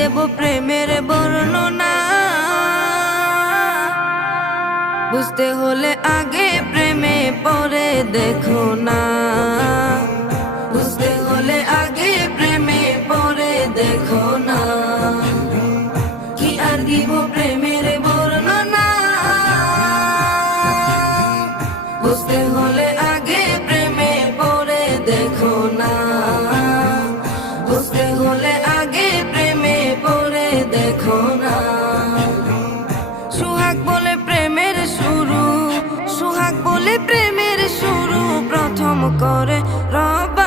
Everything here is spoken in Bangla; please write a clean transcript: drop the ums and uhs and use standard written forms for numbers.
দেব প্রেমের বর্ণনা। বুঝতে হলে আগে প্রেমে পরে দেখো না, বুঝতে হলে আগে প্রেমে পরে দেখো না। কি আর দিব প্রেমের বর্ণনা, বুঝতে হলে আগে প্রেমে পরে দেখো না, বুঝতে হলে আগে প্রেমে পরে দেখো না। সোহাগ বলে প্রেমের শুরু, সোহাগ বলে প্রেমের শুরু প্রথম করে রব